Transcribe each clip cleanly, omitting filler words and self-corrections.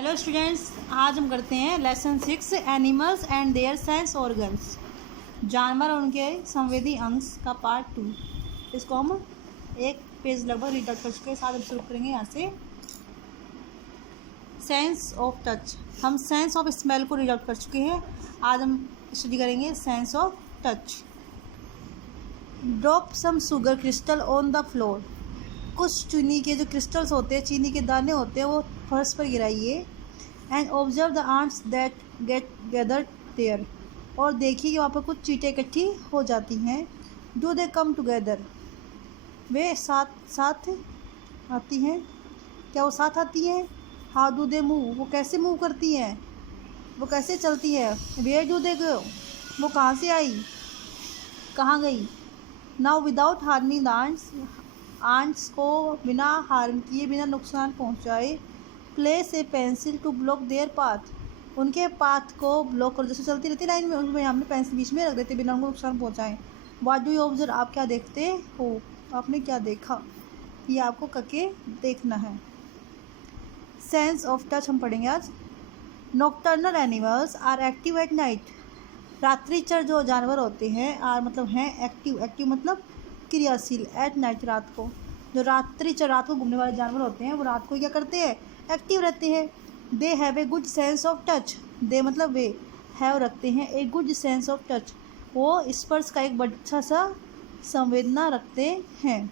Hello students, आज हम करते हैं lesson 6 animals and their sense organs. जानवर और उनके संवेदी अंश का पार्ट 2। इसको हम एक पेज लगभग रीड आउट कर चुके हैं। साथ हम शुरू करेंगे यहाँ से। सेंस ऑफ टच, हम सेंस ऑफ स्मेल को रीड आउट कर चुके हैं। आज हम स्टडी करेंगे sense of touch. Drop some sugar crystal on the floor, कुछ चीनी के जो क्रिस्टल्स होते हैं, चीनी के दाने होते हैं, वो फर्श पर गिराइए। And observe the ants that get gathered there, और देखिए कि वहाँ पर कुछ चींटियाँ इकट्ठी हो जाती हैं। डू दे कम टुगेदर, वे साथ साथ आती हैं। क्या वो साथ आती हैं? हाउ डू दे मूव, वो कैसे मूव करती हैं, वो कैसे चलती है। वेयर डू दे गो, वो कहाँ से आई, कहाँ गई। Now without harming the ants, ants को बिना हार्म किए, बिना नुकसान पहुंचाए। Place a pencil to block their path, उनके पाथ को ब्लॉक कर, जैसे चलती रहती लाइन में उसमें हमने पेंसिल बीच में रख देते बिना उनको नुकसान पहुंचाएं। व्हाट डू यू ऑब्जर्व, आप क्या देखते हो, आपने क्या देखा, ये आपको करके देखना है। सेंस ऑफ टच हम पढ़ेंगे आज। Nocturnal animals are active at night, रात्रिचर जो जानवर होते हैं आर मतलब हैं एक्टिव, एक्टिव मतलब क्रियाशील, एट नाइट रात को। जो रात्रिचर रात को घूमने वाले जानवर होते हैं वो रात को क्या करते हैं, एक्टिव रहते हैं। They have a good sense of touch, they मतलब वे, हैव रखते हैं, a good sense of touch, वो स्पर्श का एक अच्छा सा संवेदना रखते हैं।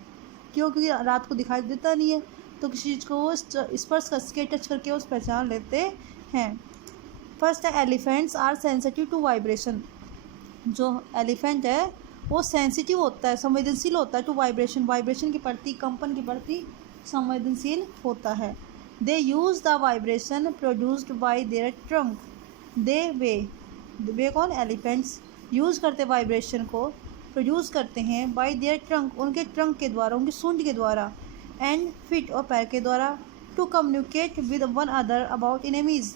क्योंकि रात को दिखाई देता नहीं है तो किसी चीज़ को वो स्पर्श करके, टच करके उस पहचान लेते हैं। फर्स्ट है elephants are sensitive to vibration, जो एलिफेंट है वो सेंसिटिव होता है, संवेदनशील होता है टू वाइब्रेशन, वाइब्रेशन के प्रति, कंपन के प्रति संवेदनशील होता है। They use the vibration produced by their trunk, they वे कौन, एलिफेंट्स यूज़ करते वाइब्रेशन को, प्रोड्यूस करते हैं बाय देयर ट्रंक, उनके ट्रंक के द्वारा, उनकी सूंड के द्वारा। एंड फीट और पैर के द्वारा। To communicate with one other about enemies,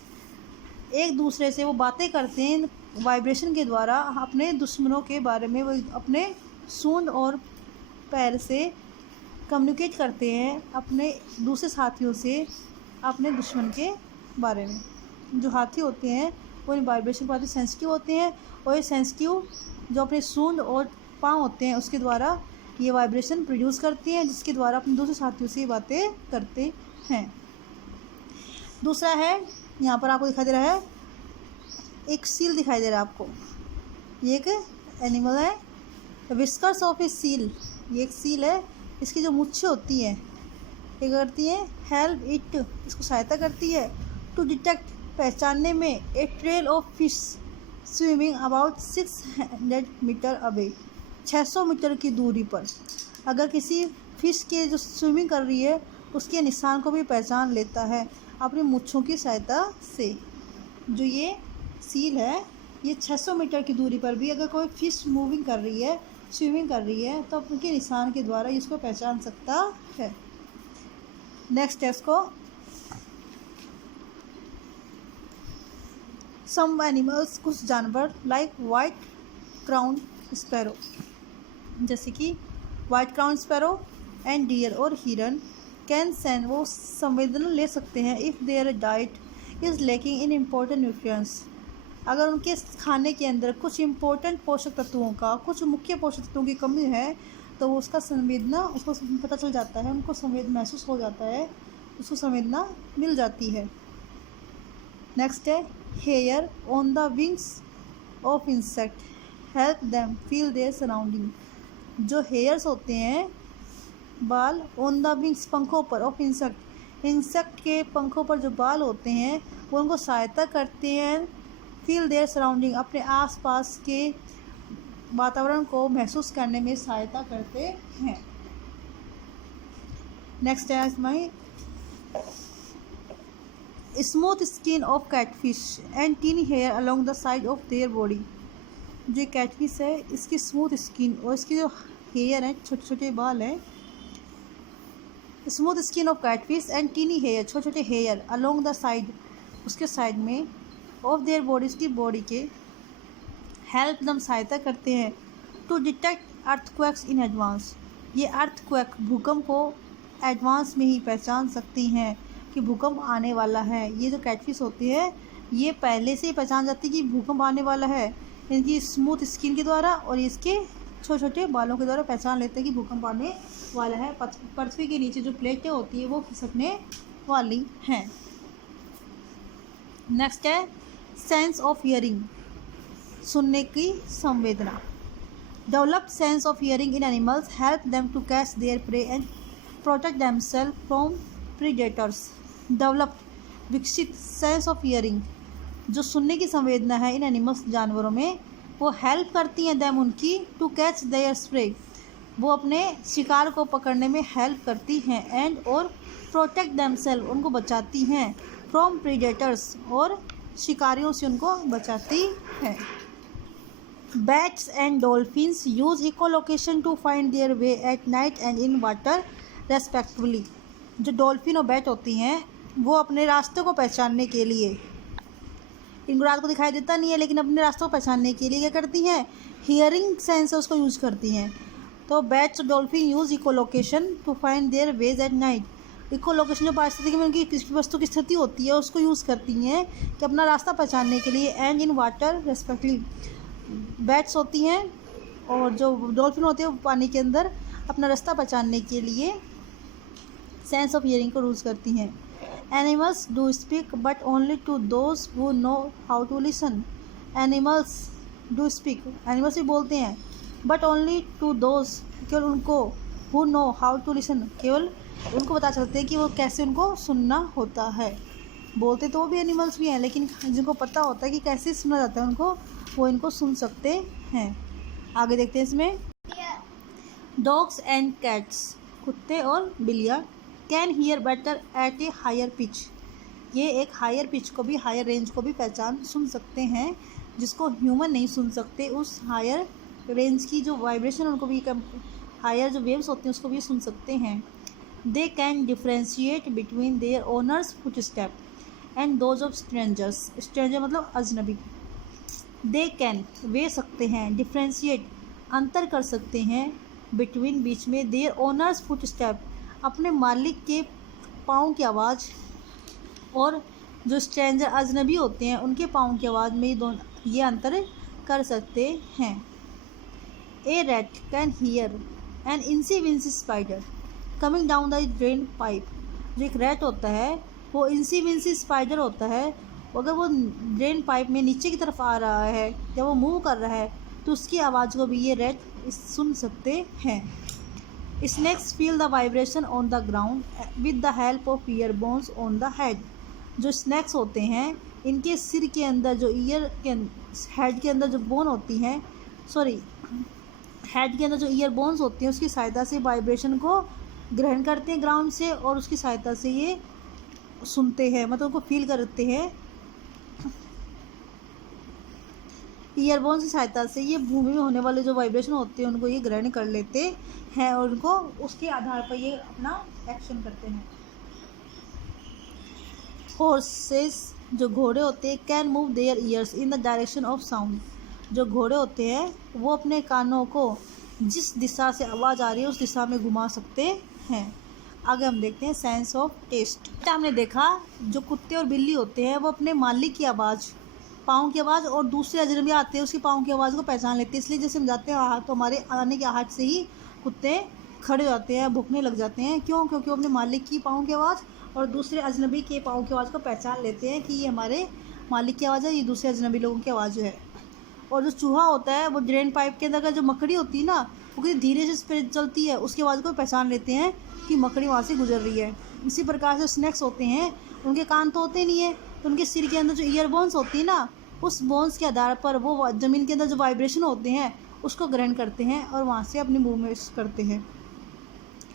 एक दूसरे से वो बातें करते हैं वाइब्रेशन के द्वारा अपने दुश्मनों के बारे में, वो अपने सूंड और पैर से कम्युनिकेट करते हैं अपने दूसरे साथियों से अपने दुश्मन के बारे में। जो हाथी होते हैं वो इन वाइब्रेशन पर सेंसिटिव होते हैं, और ये सेंसिटिव जो अपने सूंड और पाँव होते हैं उसके द्वारा ये वाइब्रेशन प्रोड्यूस करती हैं, जिसके द्वारा अपने दूसरे साथियों से बातें करते हैं। दूसरा है, यहाँ पर आपको दिखाई दे रहा है एक सील दिखाई दे रहा है आपको, ये एक एनिमल है। विस्कर्स ऑफ ए सील, ये एक सील है, इसकी जो मूछें होती हैं ये करती हैं हेल्प इट, इसको सहायता करती है टू डिटेक्ट, पहचानने में, a trail of fish swimming about 600 meter away, 600 meter की दूरी पर। अगर किसी फिश के जो स्विमिंग कर रही है उसके निशान को भी पहचान लेता है अपनी मूँछों की सहायता से। जो ये सील है ये 600 मीटर की दूरी पर भी अगर कोई फिश मूविंग कर रही है, स्विमिंग कर रही है, तो उनके निशान के द्वारा इसको पहचान सकता है। नेक्स्ट है इसको, सम एनिमल्स, कुछ जानवर लाइक वाइट क्राउन स्पैरो, जैसे कि white crown sparrow and deer और हिरन, कैन सेंस, वो संवेदना ले सकते हैं if their diet is lacking in important nutrients, अगर उनके खाने के अंदर कुछ इम्पोर्टेंट पोषक तत्वों का, कुछ मुख्य पोषक तत्वों की कमी है तो वो उसका संवेदना, उसको पता चल जाता है, उनको संवेद महसूस हो जाता है, उसको संवेदना मिल जाती है। नेक्स्ट है hair on the wings of insect help them feel their surrounding, जो हेयर्स होते हैं बाल ऑन द विंग्स, पंखों पर, ऑफ इंसेक्ट, इंसेक्ट के पंखों पर जो बाल होते हैं वो उनको सहायता करते हैं फील देयर सराउंडिंग, अपने आसपास के वातावरण को महसूस करने में सहायता करते हैं। नेक्स्ट है इसमें smooth skin of catfish and tiny hair along the side of their body, जो कैटफिश है इसकी स्मूथ स्किन और इसकी जो हेयर है, छोटे छोटे बाल हैं। Smooth skin of catfish and tiny hair, छोटे छोटे हेयर अलोंग द साइड, उसके साइड में, ऑफ देयर बॉडीज़ की बॉडी के, हेल्प दम सहायता करते हैं to detect earthquakes in advance, ये अर्थक्वेक भूकंप को एडवांस में ही पहचान सकती हैं। कि भूकंप आने वाला है। ये जो कैटफिश होती है ये पहले से ही पहचान जाती है कि भूकंप आने वाला है। इनकी स्मूथ स्किन के द्वारा और इसके छोटे छोटे बालों के द्वारा पहचान लेते हैं कि भूकंप आने वाला है। पृथ्वी के नीचे जो प्लेटें होती है वो खिसकने वाली हैं। नेक्स्ट है सेंस ऑफ हियरिंग, सुनने की संवेदना। Developed sense of hearing in animals help them to catch their prey and protect themselves from predators. Developed विकसित सेंस ऑफ हियरिंग जो सुनने की संवेदना है इन एनिमल्स जानवरों में, वो हेल्प करती हैं देम उनकी टू कैच देयर प्रे, वो अपने शिकार को पकड़ने में हेल्प करती हैं। एंड और प्रोटेक्ट देमसेल्फ उनको बचाती हैं फ्रॉम प्रीडेटर्स और शिकारियों से उनको बचाती है। Bats and dolphins use echolocation to find their way at night and in water respectively. जो डॉल्फिन और बैट होती हैं वो अपने रास्ते को पहचानने के लिए, इनको रात को दिखाई देता नहीं है लेकिन अपने रास्तों को पहचानने के लिए क्या करती हैं, हियरिंग सेंसर्स को यूज़ करती हैं। तो बैट्स और dolphin use echolocation to find their ways at night. Echolocation जो पारिस्थितिकी में उनकी किसी वस्तु की स्थिति होती है उसको यूज़ करती हैं कि अपना रास्ता पहचानने के लिए। And in water respectively, bats होती हैं और जो डॉल्फिन होती है वो पानी के अंदर अपना रास्ता पहचानने के लिए सेंस ऑफ हियरिंग को यूज़ करती हैं। Animals do speak but only to those who know how to listen. Animals do speak, animals भी बोलते हैं, बट ओनली टू दोज, केवल उनको, who know how to listen, केवल उनको पता चलते हैं कि वो कैसे उनको सुनना होता है। बोलते तो वो भी एनिमल्स भी हैं लेकिन जिनको पता होता है कि कैसे सुना जाता है उनको, वो इनको सुन सकते हैं। आगे देखते हैं इसमें। डॉग्स एंड कैट्स, कुत्ते और बिल्लियाँ, can hear better at a higher pitch. ये एक हायर पिच को भी, हायर रेंज को भी पहचान सुन सकते हैं जिसको ह्यूमन नहीं सुन सकते। उस हायर रेंज की जो वाइब्रेशन उनको भी, हायर जो वेव्स होते हैं उसको भी सुन सकते हैं। They can differentiate between their owners foot step and those of strangers. Stranger मतलब अजनबी। दे कैन, वे सकते हैं, डिफ्रेंशिएट, अंतर कर सकते हैं, बिटवीन, बीच में, देयर ओनर्स फुट स्टेप, अपने मालिक के पाँव की आवाज़, और जो स्ट्रेंजर अजनबी होते हैं उनके पाँव की आवाज़ में ये अंतर कर सकते हैं। A rat can hear an incy wincy spider coming down the drain pipe. जो एक रैट होता है वो इंसी विंसी स्पाइडर होता है, अगर वो ड्रेन पाइप में नीचे की तरफ आ रहा है या वो मूव कर रहा है तो उसकी आवाज़ को भी ये रैट सुन सकते हैं। Snakes feel the vibration on the ground with the help of ear bones on the head. जो स्नेक्स होते हैं इनके सिर के अंदर जो हेड के अंदर जो बोन होती हैं, हेड के अंदर जो ईयर बोन्स होती हैं उसकी सहायता से वाइब्रेशन को ग्रहण करते हैं ग्राउंड से और उसकी सहायता से ये सुनते हैं, मतलब उनको फील करते हैं। ईयरबोन्स की सहायता से ये भूमि में होने वाले जो वाइब्रेशन होते हैं उनको ये ग्रहण कर लेते हैं और उनको उसके आधार पर ये अपना एक्शन करते हैं। हॉर्सेस, जो घोड़े होते हैं, can move their ears in the direction of sound. जो घोड़े होते हैं वो अपने कानों को जिस दिशा से आवाज़ आ रही है उस दिशा में घुमा सकते हैं। आगे हम देखते हैं सेंस ऑफ टेस्ट। हमने देखा जो कुत्ते और बिल्ली होते हैं वो अपने मालिक की आवाज़, पाँव की आवाज़ और दूसरे अजनबी आते हैं उसकी पाँव की आवाज़ को पहचान लेते हैं। इसलिए जैसे हम जाते हैं आहट तो हमारे आने के आहट से ही कुत्ते खड़े हो जाते हैं, भूखने लग जाते हैं। क्यों? क्योंकि वो अपने मालिक की पाँव की आवाज़ और दूसरे अजनबी के पाँव की आवाज़ को पहचान लेते हैं कि ये हमारे मालिक की आवाज़ है, ये दूसरे अजनबी लोगों की आवाज़ है। और जो चूहा होता है वो ड्रेन पाइप के अंदर का जो मकड़ी होती है ना वो कितनी धीरे से स्पीड चलती है, उसकी आवाज़ को पहचान लेते हैं कि मकड़ी वहाँ से गुजर रही है। इसी प्रकार से स्नेक्स होते हैं, उनके कान तो होते नहीं है, तो उनके सिर के अंदर जो ईयर बोन्स होती है ना उस बोन्स के आधार पर वो ज़मीन के अंदर जो वाइब्रेशन होते हैं उसको ग्रहण करते हैं और वहाँ से अपनी मूवमेंट करते हैं।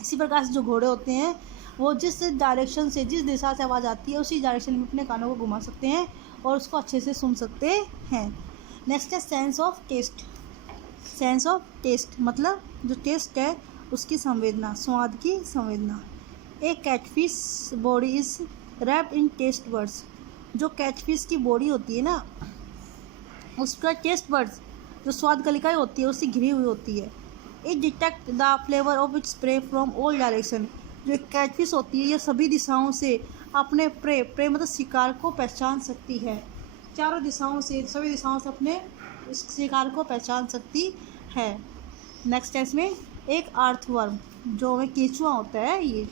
इसी प्रकार से जो घोड़े होते हैं वो जिस डायरेक्शन से, जिस दिशा से आवाज़ आती है उसी डायरेक्शन में अपने कानों को घुमा सकते हैं और उसको अच्छे से सुन सकते हैं। नेक्स्ट है sense of taste. Sense of taste मतलब जो टेस्ट है उसकी संवेदना, स्वाद की संवेदना। A catfish body is wrapped in taste birds. जो कैटफिश की बॉडी होती है ना उसका टेस्ट बर्ड्स, जो स्वाद कलिकाएँ होती है उससे घिरी हुई होती है। It detect the flavour of its prey from all direction. जो कैटफिश होती है ये सभी दिशाओं से अपने प्रे मतलब शिकार को पहचान सकती है। चारों दिशाओं से, सभी दिशाओं से अपने शिकार को पहचान सकती है। नेक्स्ट है इसमें एक अर्थवर्म, जो में केंचुआ होता है ये।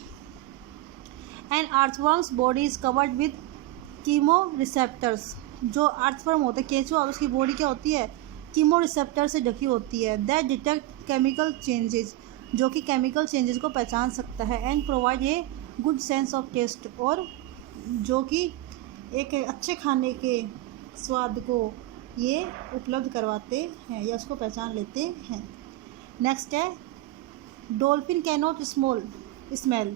And earthworms body is covered with chemo receptors. जो अर्थवर्म होता है केंचुआ, उसकी बॉडी क्या होती है, कीमो रिसेप्टर से ढकी होती है। दैट डिटेक्ट केमिकल चेंजेस, जो कि केमिकल चेंजेस को पहचान सकता है। And provide a good sense of taste, और जो कि एक अच्छे खाने के स्वाद को ये उपलब्ध करवाते हैं या उसको पहचान लेते हैं। नेक्स्ट है dolphin can not smell.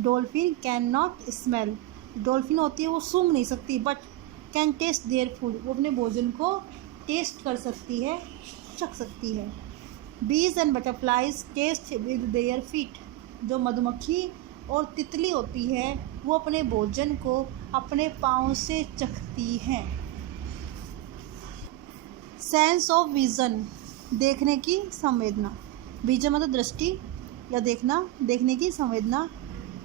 Dolphin can not smell, dolphin होती है वो सूंघ नहीं सकती, but can taste their food, वो अपने भोजन को टेस्ट कर सकती है, चख सकती है। Bees and butterflies taste with their feet, जो मधुमक्खी और तितली होती है वो अपने भोजन को अपने पाँव से चखती हैं। सेंस ऑफ विजन, देखने की संवेदना। विजन मतलब दृष्टि या देखना, देखने की संवेदना।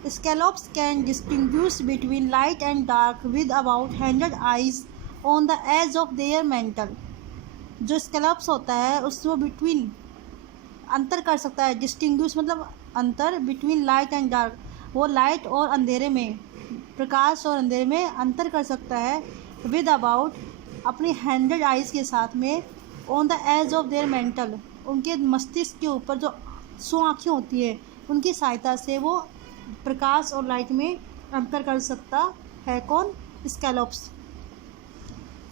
Scallops can distinguish between light and dark with about 100 eyes on the edge of their mantle. जो स्कैलोप्स होता है उसमें बिटवीन अंतर कर सकता है, डिस्टिंग्विश मतलब अंतर, बिटवीन लाइट एंड डार्क, वो लाइट और अंधेरे में, प्रकाश और अंधेरे में अंतर कर सकता है। विद अबाउट अपनी 100 आइज के साथ में, on the edge of their mantle, उनके मस्तिष्क के ऊपर जो 100 आँखें होती है उनकी सहायता से वो प्रकाश और लाइट में अंतर कर सकता है। कौन? स्कैलोप्स।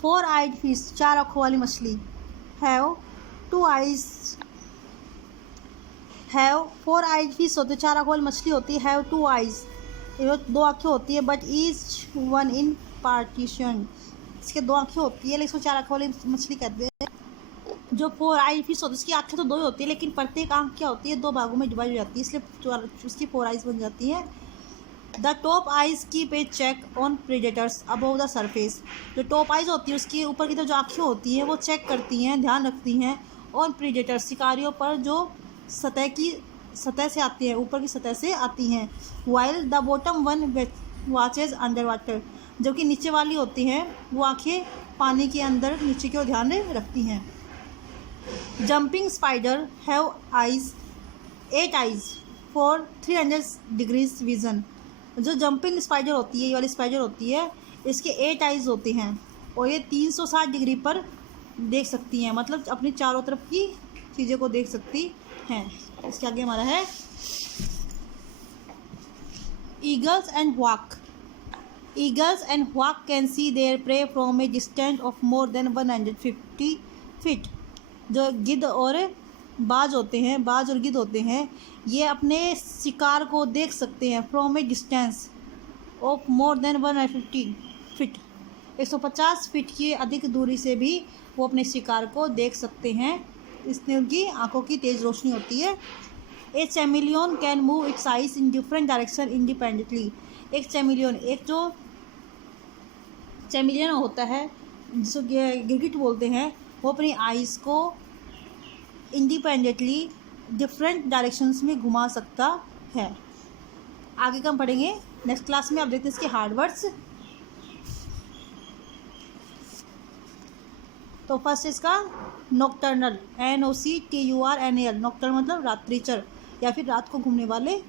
4 आइड फिश, 4 आँखों वाली मछली। Have 2 eyes, have 4 eyed fish होते, 4 आँखों वाली मछली होती है। हैव 2 आइज, 2 आँखें होती है, but each one in partition, इसके 2 आँखें होती है लेकिन इसको 4 आँखों वाली मछली कहते हैं। जो 4 आइड फिश होती है उसकी आँखें तो 2 ही होती है, लेकिन प्रत्येक आँख क्या होती है, 2 भागों में डिवाइड हो जाती है, इसलिए उसकी 4 आइज बन जाती है। The top eyes keep a check on predators above the surface. जो टॉप आइज होती है उसकी ऊपर की तो जो आँखें होती हैं वो चेक करती हैं, ध्यान रखती हैं ऑन प्रेडेटर्स, शिकारियों पर जो सतह से आती हैं, ऊपर की सतह से आती हैं। While the bottom one watches under water, जबकि नीचे वाली होती हैं वो आँखें पानी के अंदर नीचे की ओर ध्यान रखती हैं। Jumping spider have eyes 8 eyes for 300 degrees vision. जो जंपिंग स्पाइडर होती है, ये वाली स्पाइडर होती है, इसके 8 आइज होते हैं और ये 360 डिग्री पर देख सकती हैं, मतलब अपनी चारों तरफ की चीज़ों को देख सकती हैं। इसके आगे हमारा है eagles and hawk. Eagles and hawk can see their prey from a distance of more than 150 feet. जो गिद्ध और बाज होते हैं, बाज और गिद्ध होते हैं, ये अपने शिकार को देख सकते हैं from a distance of more than 150 feet, 150 feet की अधिक दूरी से भी वो अपने शिकार को देख सकते हैं। इसमें उनकी आंखों की तेज़ रोशनी होती है। A chameleon can move its eyes in different direction independently. एक चैमिलियन, एक जो चैमिलियन होता है जिसको गिरगिट बोलते हैं, वो अपनी आइज़ को इंडिपेंडेंटली डिफरेंट डायरेक्शंस में घुमा सकता है। आगे का हम पढ़ेंगे नेक्स्ट क्लास में। आप देखते हैं इसके हार्ड वर्ड्स। तो फर्स्ट इसका नॉक्टर्नल, NOCTURNAL, नॉक्टर्नल मतलब रात्रिचर या फिर रात को घूमने वाले।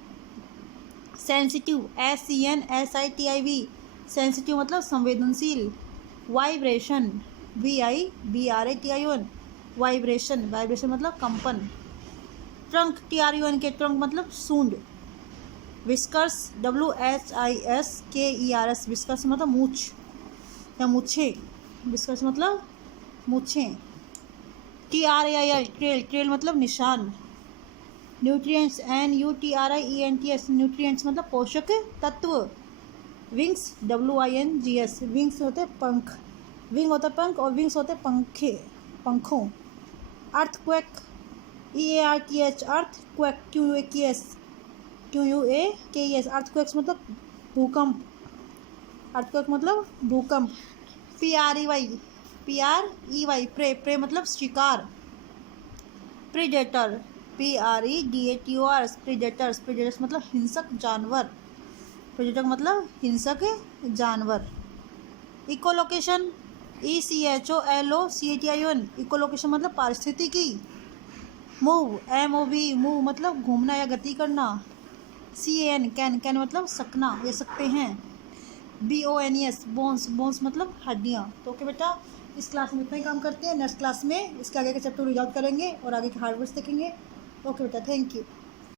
सेंसिटिव, SENSITIV, सेंसिटिव मतलब संवेदनशील। वाइब्रेशन, VIBRATION, वाइब्रेशन, वाइब्रेशन मतलब कंपन। ट्रंक, TRUNK, ट्रंक मतलब सूंड। विस्कर्स, WHISKERS, विस्कर्स मतलब मूछ या मूछे, विस्कर्स मतलब मूछें। TRAIL, ट्रेल, ट्रेल मतलब निशान। न्यूट्रिएंट्स, NUTRIENTS, न्यूट्रिएंट्स मतलब पोषक तत्व। विंग्स, WINGS, विंग्स होते पंख, विंग होता पंख और विंग्स होते पंखे, पंखों। Earthquake, EARTH, earthquake, QUAKES, earthquakes मतलब भूकंप, अर्थक्वेक मतलब भूकंप। PREY, प्रे मतलब शिकार। प्रीडेटर, PREDATORS, प्रीडेटर्स मतलब हिंसक जानवर। पर्यटक मतलब हिंसक जानवर। इकोलोकेशन ECHOLOCATION इकोलोकेशन मतलब पारिस्थितिकी। मूव MOV मूव मतलब घूमना या गति करना। CAN कैन मतलब सकना या सकते हैं। BONES बोन्स बोन्स मतलब हड्डियाँ। तो ओके बेटा, इस क्लास में इतना ही काम करते हैं। नेक्स्ट क्लास में इसके आगे के चैप्टर रिजॉल्व करेंगे और आगे के हार्ड वर्ड्स देखेंगे। ओके बेटा, थैंक यू।